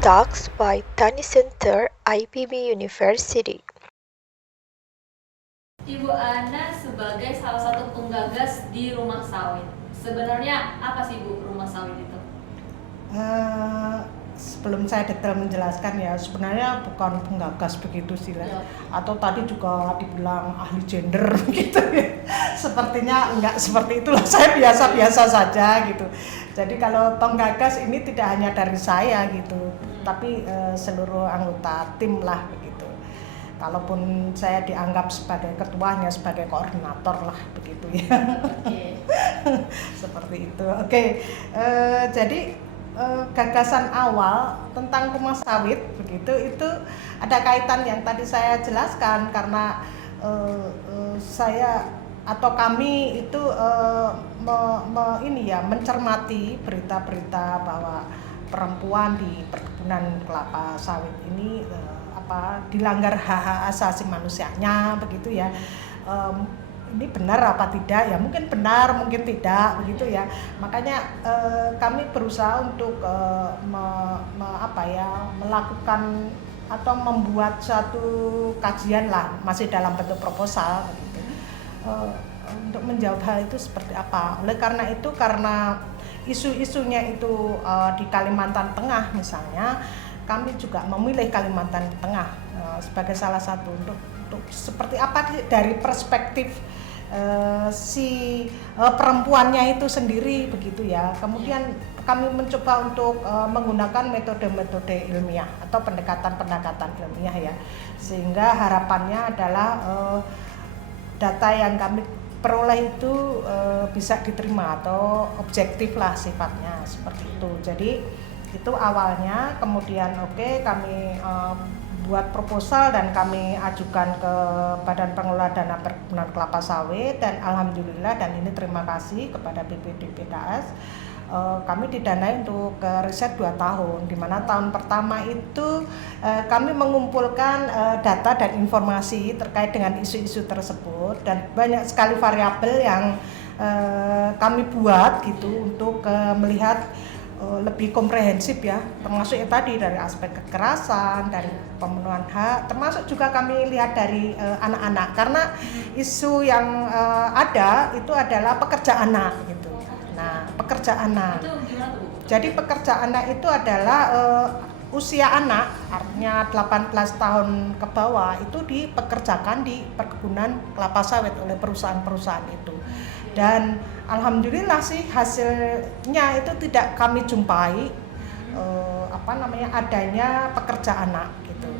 Talks by Tani Center IPB University. Ibu Ana sebagai salah satu penggagas di Rumah Sawit. Sebenarnya apa sih Bu Rumah Sawit itu? Sebelum saya detail menjelaskan ya, sebenarnya bukan penggagas begitu sih lah. Ya. Atau tadi juga dibilang ahli gender gitu ya. Sepertinya enggak seperti itulah, saya biasa-biasa saja gitu. Jadi kalau penggagas ini tidak hanya dari saya gitu, tapi seluruh anggota tim lah begitu. Kalaupun saya dianggap sebagai ketuanya, sebagai koordinator lah begitu ya. Oke. Seperti itu. Oke. Jadi gagasan awal tentang rumah sawit begitu itu ada kaitan yang tadi saya jelaskan karena saya atau kami itu mencermati berita-berita bahwa perempuan di perkebunan kelapa sawit ini dilanggar hak asasi manusianya begitu ya. Ini benar apa tidak ya, mungkin benar mungkin tidak begitu ya, makanya kami berusaha untuk melakukan atau membuat suatu kajian lah, masih dalam bentuk proposal begitu, untuk menjawab hal itu seperti apa. Oleh karena itu, karena isu-isunya itu di Kalimantan Tengah misalnya, kami juga memilih Kalimantan Tengah sebagai salah satu untuk seperti apa dari perspektif perempuannya itu sendiri begitu ya. Kemudian kami mencoba untuk menggunakan metode-metode ilmiah atau pendekatan-pendekatan ilmiah ya, sehingga harapannya adalah data yang kami peroleh itu bisa diterima atau objektif lah sifatnya seperti itu. Jadi itu awalnya, kemudian kami buat proposal dan kami ajukan ke Badan Pengelola Dana Perkebunan Kelapa Sawit, dan alhamdulillah, dan ini terima kasih kepada BPDPKS, kami didanai untuk riset 2 tahun, di mana tahun pertama itu kami mengumpulkan data dan informasi terkait dengan isu-isu tersebut, dan banyak sekali variabel yang kami buat gitu untuk melihat lebih komprehensif ya, termasuk tadi dari aspek kekerasan, dari pemenuhan hak, termasuk juga kami lihat dari anak-anak, karena isu yang ada itu adalah pekerja anak gitu. Nah, pekerja anak. Itu gimana tuh? Jadi pekerja anak itu adalah usia anak, artinya 18 tahun ke bawah itu dipekerjakan di perkebunan kelapa sawit oleh perusahaan-perusahaan itu. Dan alhamdulillah sih hasilnya itu tidak kami jumpai adanya pekerja anak gitu.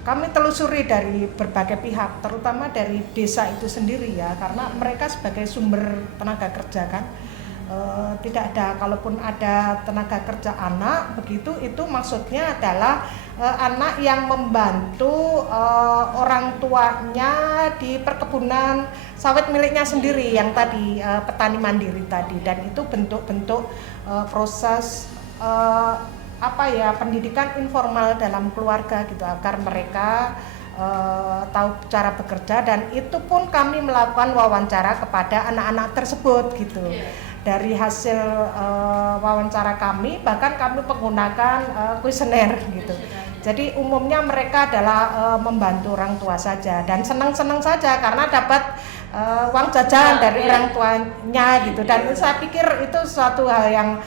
Kami telusuri dari berbagai pihak, terutama dari desa itu sendiri ya, karena mereka sebagai sumber tenaga kerja kan. Tidak ada, kalaupun ada tenaga kerja anak begitu, itu maksudnya adalah anak yang membantu orang tuanya di perkebunan sawit miliknya sendiri yang tadi petani mandiri tadi, dan itu bentuk-bentuk proses pendidikan informal dalam keluarga gitu, agar mereka tahu cara bekerja, dan itu pun kami melakukan wawancara kepada anak-anak tersebut gitu. Dari hasil wawancara kami, bahkan kami menggunakan kuesioner gitu. Jadi umumnya mereka adalah membantu orang tua saja, dan senang-senang saja karena dapat uang jajan dari orang tuanya gitu. Dan saya pikir itu suatu hal yang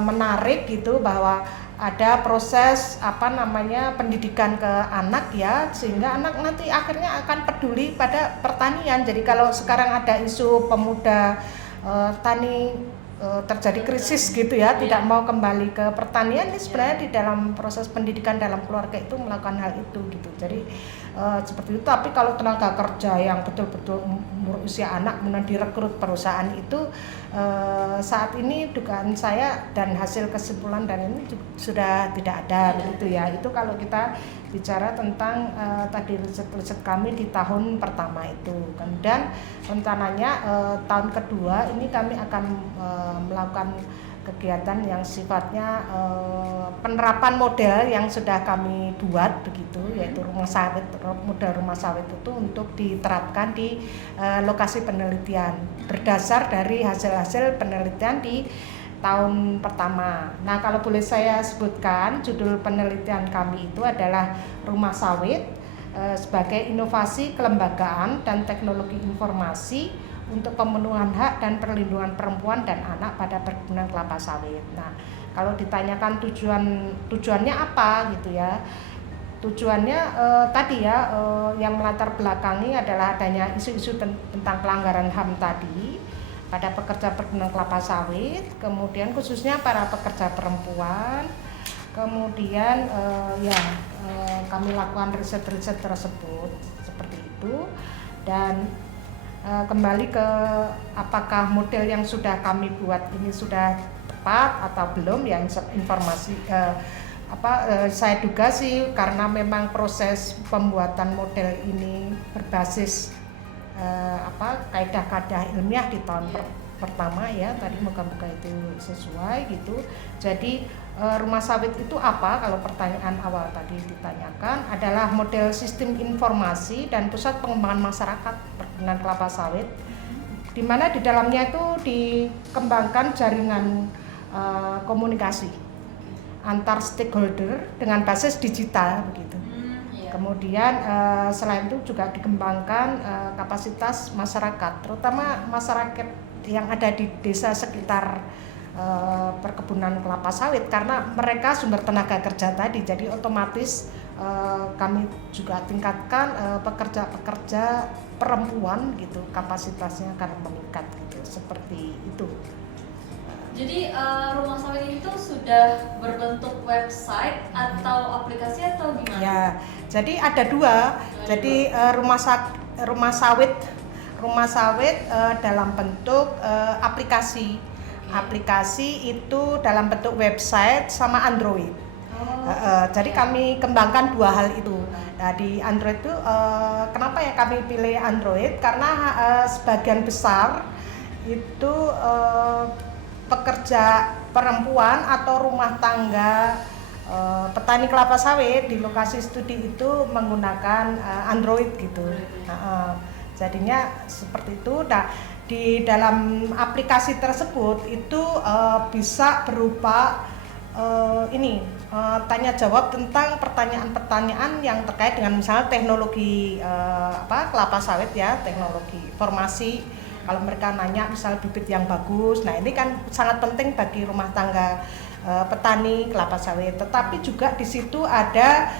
menarik gitu, bahwa ada proses pendidikan ke anak ya, sehingga anak nanti akhirnya akan peduli pada pertanian. Jadi kalau sekarang ada isu pemuda tani terjadi krisis gitu ya, tidak mau kembali ke pertanian, ini sebenarnya di dalam proses pendidikan dalam keluarga itu melakukan hal itu gitu. Jadi seperti itu. Tapi kalau tenaga kerja yang betul-betul umur usia anak kemudian direkrut perusahaan itu, saat ini dugaan saya dan hasil kesimpulan dan ini sudah tidak ada begitu ya. Itu kalau kita bicara tentang tadi riset kami di tahun pertama itu. Dan rencananya tahun kedua ini kami akan melakukan kegiatan yang sifatnya penerapan model yang sudah kami buat begitu, yaitu model rumah sawit itu untuk diterapkan di lokasi penelitian berdasar dari hasil-hasil penelitian di tahun pertama. Nah, kalau boleh saya sebutkan, judul penelitian kami itu adalah Rumah Sawit sebagai inovasi kelembagaan dan teknologi informasi untuk pemenuhan hak dan perlindungan perempuan dan anak pada perkebunan kelapa sawit. Nah, kalau ditanyakan tujuannya apa gitu ya? Tujuannya tadi ya, yang melatar belakangi adalah adanya isu-isu tentang pelanggaran HAM tadi pada pekerja perkebunan kelapa sawit, kemudian khususnya para pekerja perempuan, kemudian kami lakukan riset-riset tersebut seperti itu, dan kembali ke apakah model yang sudah kami buat ini sudah tepat atau belum, yang informasi saya duga sih karena memang proses pembuatan model ini berbasis kaidah-kaidah ilmiah di tahun pertama ya, tadi moga-moga itu sesuai gitu. Jadi rumah sawit itu apa? Kalau pertanyaan awal tadi ditanyakan adalah model sistem informasi dan pusat pengembangan masyarakat perkebunan kelapa sawit, di mana di dalamnya itu dikembangkan jaringan komunikasi antar stakeholder dengan basis digital begitu. Kemudian selain itu juga dikembangkan kapasitas masyarakat, terutama masyarakat yang ada di desa sekitar perkebunan kelapa sawit, karena mereka sumber tenaga kerja tadi. Jadi otomatis kami juga tingkatkan pekerja-pekerja perempuan gitu, kapasitasnya akan meningkat gitu, seperti itu. Jadi rumah sawit itu sudah berbentuk website atau aplikasi atau gimana? Ya, jadi ada dua. Jadi rumah sawit dalam bentuk aplikasi. Aplikasi itu dalam bentuk website sama Android. Jadi kami kembangkan dua hal itu. Nah, di Android itu kenapa ya kami pilih Android? Karena sebagian besar itu pekerja perempuan atau rumah tangga petani kelapa sawit di lokasi studi itu menggunakan Android gitu. Jadinya seperti itu. Nah, di dalam aplikasi tersebut itu bisa berupa tanya jawab tentang pertanyaan-pertanyaan yang terkait dengan misalnya teknologi kelapa sawit ya, teknologi informasi. Kalau mereka nanya misal bibit yang bagus, nah ini kan sangat penting bagi rumah tangga petani kelapa sawit. Tetapi juga di situ ada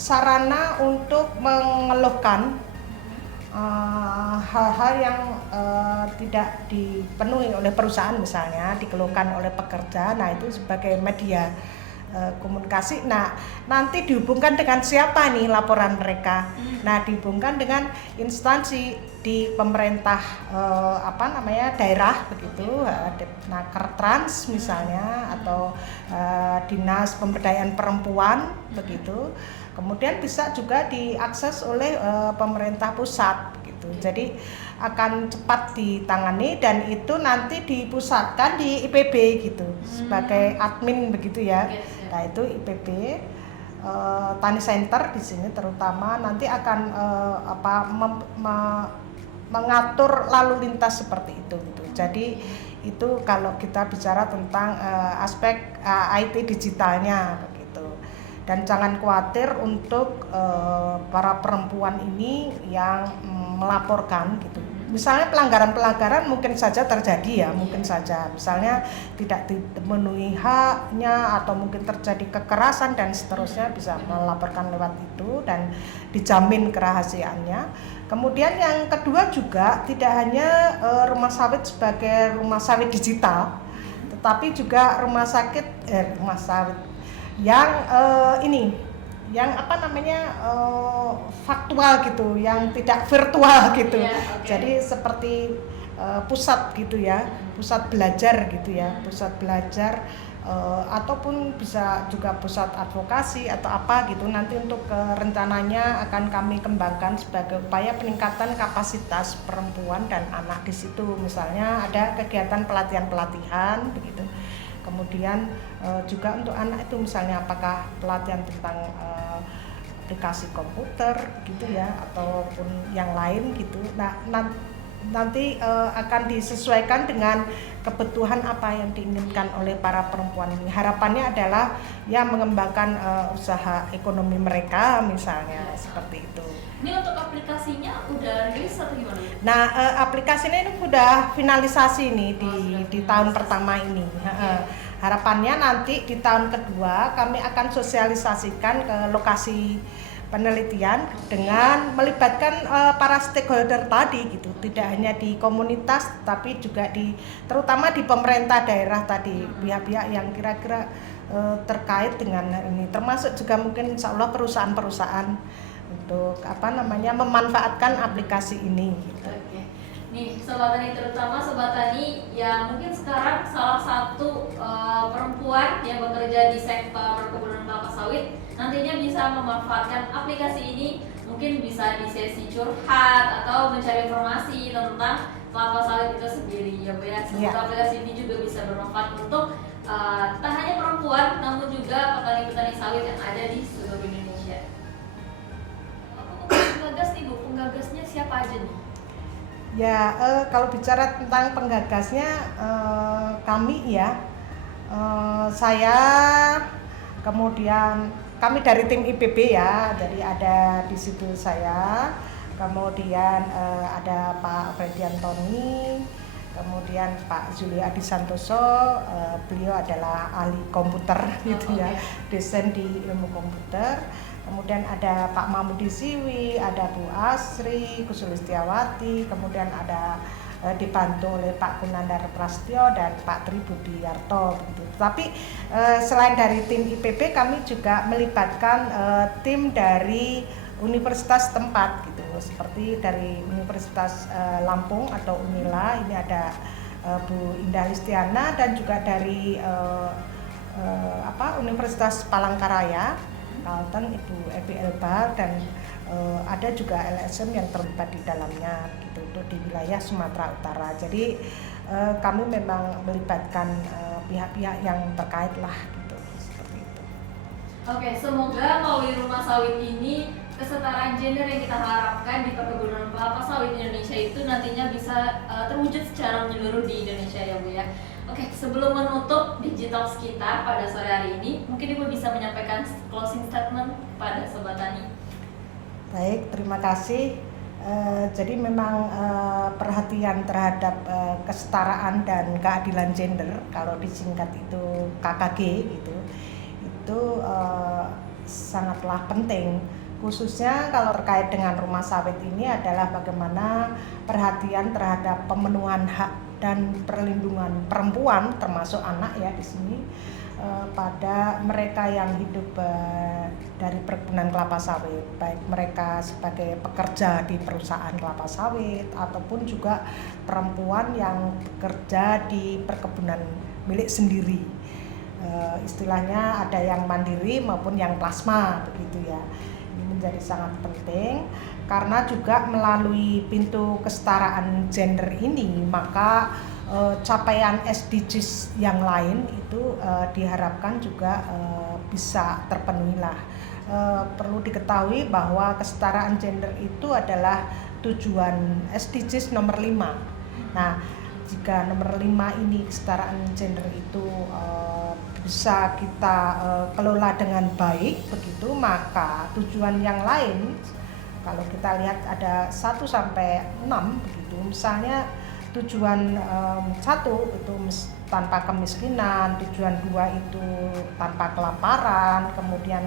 sarana untuk mengeluhkan hal-hal yang tidak dipenuhi oleh perusahaan, misalnya dikeluhkan oleh pekerja. Nah, itu sebagai media komunikasi. Nah, nanti dihubungkan dengan siapa nih laporan mereka? Nah, dihubungkan dengan instansi di pemerintah daerah begitu, Nakertrans misalnya, atau Dinas Pemberdayaan Perempuan begitu. Kemudian bisa juga diakses oleh pemerintah pusat gitu. Jadi akan cepat ditangani dan itu nanti dipusatkan di IPB gitu, sebagai admin begitu ya. Nah, itu IPB Tani Center di sini terutama nanti akan mengatur lalu lintas seperti itu gitu. Jadi itu kalau kita bicara tentang aspek IT digitalnya begitu. Dan jangan khawatir untuk para perempuan ini yang melaporkan gitu. Misalnya pelanggaran-pelanggaran mungkin saja terjadi ya, mungkin saja. Misalnya tidak dipenuhi haknya atau mungkin terjadi kekerasan dan seterusnya, bisa melaporkan lewat itu dan dijamin kerahasiaannya. Kemudian yang kedua juga tidak hanya rumah sawit sebagai rumah sawit digital, tetapi juga rumah sawit yang faktual gitu, yang tidak virtual gitu. Jadi seperti pusat gitu ya, pusat belajar gitu ya, pusat belajar ataupun bisa juga pusat advokasi atau apa gitu. Nanti untuk rencananya akan kami kembangkan sebagai upaya peningkatan kapasitas perempuan dan anak di situ. Misalnya ada kegiatan pelatihan begitu. Kemudian juga untuk anak itu misalnya apakah pelatihan tentang aplikasi komputer gitu ya, ataupun yang lain gitu. Nah, nanti akan disesuaikan dengan kebutuhan apa yang diinginkan oleh para perempuan ini. Harapannya adalah ya mengembangkan usaha ekonomi mereka misalnya seperti itu. Ini untuk aplikasinya udah rilis atau gimana? Nah, aplikasinya ini sudah finalisasi nih di tahun pertama ini. Harapannya nanti di tahun kedua kami akan sosialisasikan ke lokasi penelitian dengan melibatkan para stakeholder tadi gitu, tidak hanya di komunitas tapi juga terutama di pemerintah daerah tadi, pihak-pihak yang kira-kira terkait dengan ini, termasuk juga mungkin insya Allah perusahaan-perusahaan untuk memanfaatkan aplikasi ini gitu. Oke. Nih Sobat Tani, terutama Sobat Tani yang mungkin sekarang salah satu perempuan yang bekerja di sektor perkebunan kelapa sawit nantinya bisa memanfaatkan aplikasi ini, mungkin bisa di sesi curhat atau mencari informasi tentang kelapa sawit itu sendiri ya Bu ya. Semoga aplikasi ini juga bisa bermanfaat untuk tak hanya perempuan namun juga petani-petani sawit yang ada di seluruh Indonesia. Penggagas nih Bu, penggagasnya siapa aja nih? Ya, kalau bicara tentang penggagasnya kami ya, saya, kemudian kami dari tim IPB ya, jadi ada di situ saya, kemudian ada Pak Freddy Antoni, kemudian Pak Zuli Adi Santoso, beliau adalah ahli komputer gitu ya, dosen di ilmu komputer. Kemudian ada Pak Mahmudi Siwi, ada Bu Asri, Bu Sulistiawati, kemudian ada dibantu oleh Pak Kunandar Prastyo dan Pak Tri Budiyarto begitu. Tapi selain dari tim IPB kami juga melibatkan tim dari universitas tempat gitu, seperti dari Universitas Lampung atau Unila, ini ada Bu Indah Listiana, dan juga dari Universitas Palangkaraya Kalteng, Ibu Evi Elbar, dan ada juga LSM yang terlibat di dalamnya gitu, untuk di wilayah Sumatera Utara. Jadi kami memang melibatkan pihak-pihak yang terkait lah gitu, seperti itu. Oke, semoga melalui rumah sawit ini kesetaraan gender yang kita harapkan di perkebunan kelapa sawit Indonesia itu nantinya bisa terwujud secara menyeluruh di Indonesia ya Bu ya. Oke, sebelum menutup digital kita pada sore hari ini, mungkin Ibu bisa menyampaikan closing statement pada Sobat Tani. Baik, terima kasih. Jadi memang perhatian terhadap kesetaraan dan keadilan gender, kalau disingkat itu KKG gitu, itu sangatlah penting. Khususnya kalau terkait dengan rumah sawit ini adalah bagaimana perhatian terhadap pemenuhan hak dan perlindungan perempuan, termasuk anak ya di sini, pada mereka yang hidup dari perkebunan kelapa sawit, baik mereka sebagai pekerja di perusahaan kelapa sawit ataupun juga perempuan yang bekerja di perkebunan milik sendiri. Istilahnya ada yang mandiri maupun yang plasma begitu ya. Ini menjadi sangat penting karena juga melalui pintu kesetaraan gender ini maka capaian SDGs yang lain itu diharapkan juga bisa terpenuhi lah. Perlu diketahui bahwa kesetaraan gender itu adalah tujuan SDGs nomor 5. Nah, jika nomor 5 ini kesetaraan gender itu bisa kita kelola dengan baik begitu, maka tujuan yang lain kalau kita lihat ada 1 sampai 6 begitu, misalnya tujuan 1 itu tanpa kemiskinan, tujuan 2 itu tanpa kelaparan, kemudian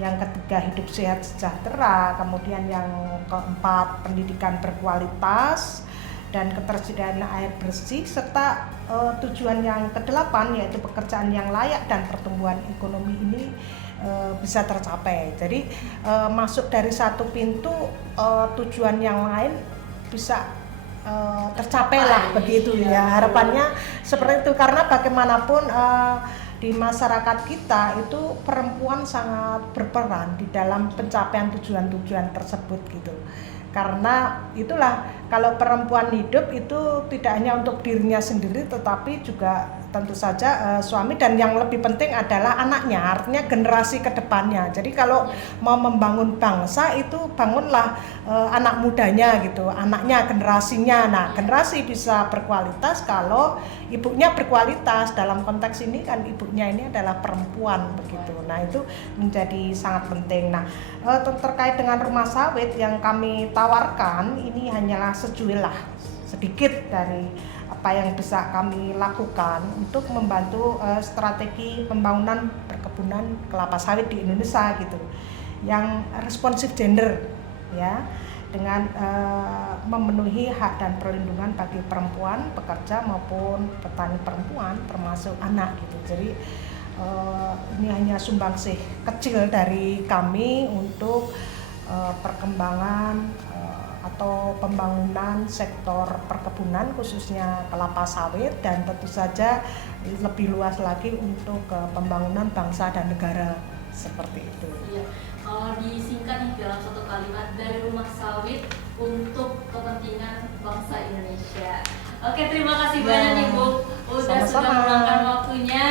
yang ketiga hidup sehat sejahtera, kemudian yang keempat pendidikan berkualitas dan ketersediaan air bersih, serta tujuan yang ke-8 yaitu pekerjaan yang layak dan pertumbuhan ekonomi ini bisa tercapai. Jadi masuk dari satu pintu, tujuan yang lain bisa tercapai lah begitu ya, harapannya seperti itu. Karena bagaimanapun di masyarakat kita itu perempuan sangat berperan di dalam pencapaian tujuan-tujuan tersebut gitu. Karena itulah kalau perempuan hidup itu tidak hanya untuk dirinya sendiri tetapi juga tentu saja suami, dan yang lebih penting adalah anaknya, artinya generasi kedepannya. Jadi kalau mau membangun bangsa itu bangunlah anak mudanya gitu, anaknya, generasinya. Nah, generasi bisa berkualitas kalau ibunya berkualitas. Dalam konteks ini kan ibunya ini adalah perempuan begitu. Nah, itu menjadi sangat penting. Nah, terkait dengan rumah sawit yang kami tawarkan ini hanyalah secuil lah, sedikit dari apa yang bisa kami lakukan untuk membantu strategi pembangunan perkebunan kelapa sawit di Indonesia gitu, yang responsif gender ya, dengan memenuhi hak dan perlindungan bagi perempuan pekerja maupun petani perempuan termasuk anak gitu. Jadi ini hanya sumbangsih kecil dari kami untuk perkembangan atau pembangunan sektor perkebunan khususnya kelapa sawit, dan tentu saja lebih luas lagi untuk pembangunan bangsa dan negara seperti itu. Iya. Kalau disingkat nih dalam satu kalimat, dari rumah sawit untuk kepentingan bangsa Indonesia. Oke, terima kasih banyak Ibu sudah meluangkan waktunya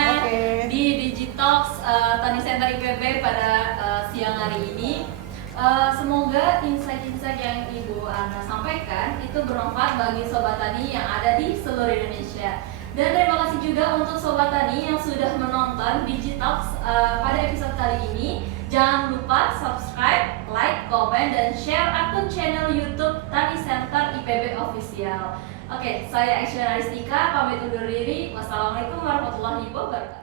di Digitalks Tani Center IPB pada siang hari ini. Semoga insight-insight yang Ibu Ana sampaikan itu bermanfaat bagi Sobat Tani yang ada di seluruh Indonesia. Dan terima kasih juga untuk Sobat Tani yang sudah menonton Digitalks pada episode kali ini. Jangan lupa subscribe, like, komen, dan share akun channel YouTube Tani Center IPB Official. Oke, saya Aisyah Aristika, pamit undur diri. Wassalamualaikum warahmatullahi wabarakatuh.